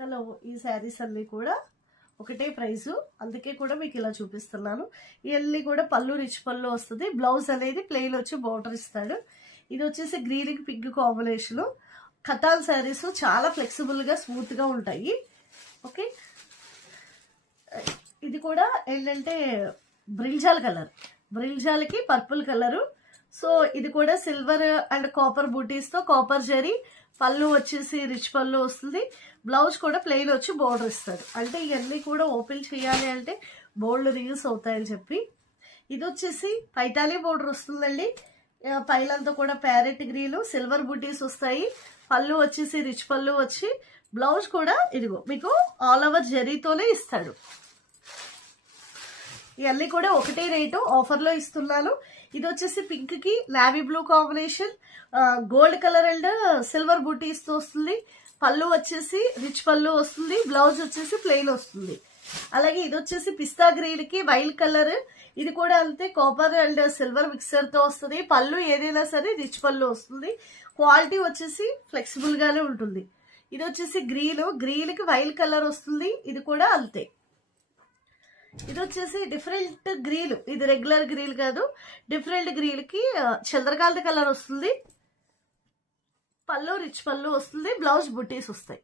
Hello, ఈ శారీస్ అన్నీ కూడా ఒకటే ప్రైజు, అందుకే కూడా మీకు ఇలా చూపిస్తున్నాను. ఇవన్నీ కూడా పళ్ళు రిచ్ పళ్ళు వస్తుంది. బ్లౌజ్ అనేది ప్లెయిన్ వచ్చి బార్డర్ ఇస్తాడు. ఇది వచ్చేసి గ్రీన్కి పింక్ కాంబినేషన్. కతాల్ శారీస్ చాలా ఫ్లెక్సిబుల్గా స్మూత్గా ఉంటాయి. ఓకే, ఇది కూడా ఏంటంటే బ్రింజాల్ కలర్, బ్రింజాల్కి పర్పుల్ కలరు. సో ఇది కూడా సిల్వర్ అండ్ కాపర్ బూటీస్తో కాపర్ జరీ. పళ్ళు వచ్చేసి రిచ్ పళ్ళు వస్తుంది. బ్లౌజ్ కూడా ప్లెయిన్ వచ్చి బోర్డర్ ఇస్తారు. అంటే ఇవన్నీ కూడా ఓపెన్ చేయాలి అంటే బోల్డ్ రీల్స్ అవుతాయని చెప్పి. ఇది వచ్చేసి పైతాలీ బోర్డర్ వస్తుందండి. పైలంతా కూడా ప్యారెట్ గ్రీన్ సిల్వర్ బూటీస్ వస్తాయి. పళ్ళు వచ్చేసి రిచ్ పళ్ళు వచ్చి బ్లౌజ్ కూడా ఇదిగో మీకు ఆల్ ఓవర్ జరీతోనే ఇస్తాడు. ఇవన్నీ కూడా ఒకటే రేటు, ఆఫర్లో ఇస్తున్నాను. ఇది వచ్చేసి పింక్ కి navy blue combination, gold colour and silver butis తో వస్తుంది. పళ్ళు వచ్చేసి రిచ్ పళ్ళు వస్తుంది. బ్లౌజ్ వచ్చేసి ప్లెయిన్ వస్తుంది. అలాగే ఇది వచ్చేసి పిస్తా గ్రీన్ కి వైల్ కలర్. ఇది కూడా అంతే, కాపర్ అండ్ సిల్వర్ మిక్సర్ తో వస్తుంది. పళ్ళు ఏదైనా సరే రిచ్ పళ్ళు వస్తుంది. క్వాలిటీ వచ్చేసి ఫ్లెక్సిబుల్ గానే ఉంటుంది. ఇది వచ్చేసి గ్రీన్ కి వైల్ కలర్ వస్తుంది. ఇది కూడా అంతే. ఇది వచ్చేసి డిఫరెంట్ గ్రీన్, ఇది రెగ్యులర్ గ్రీన్ కాదు, డిఫరెంట్ గ్రీన్ కి చంద్రకాంత కలర్ వస్తుంది. పళ్ళు రిచ్ పళ్ళు వస్తుంది. బ్లౌజ్ బుటీస్ వస్తాయి.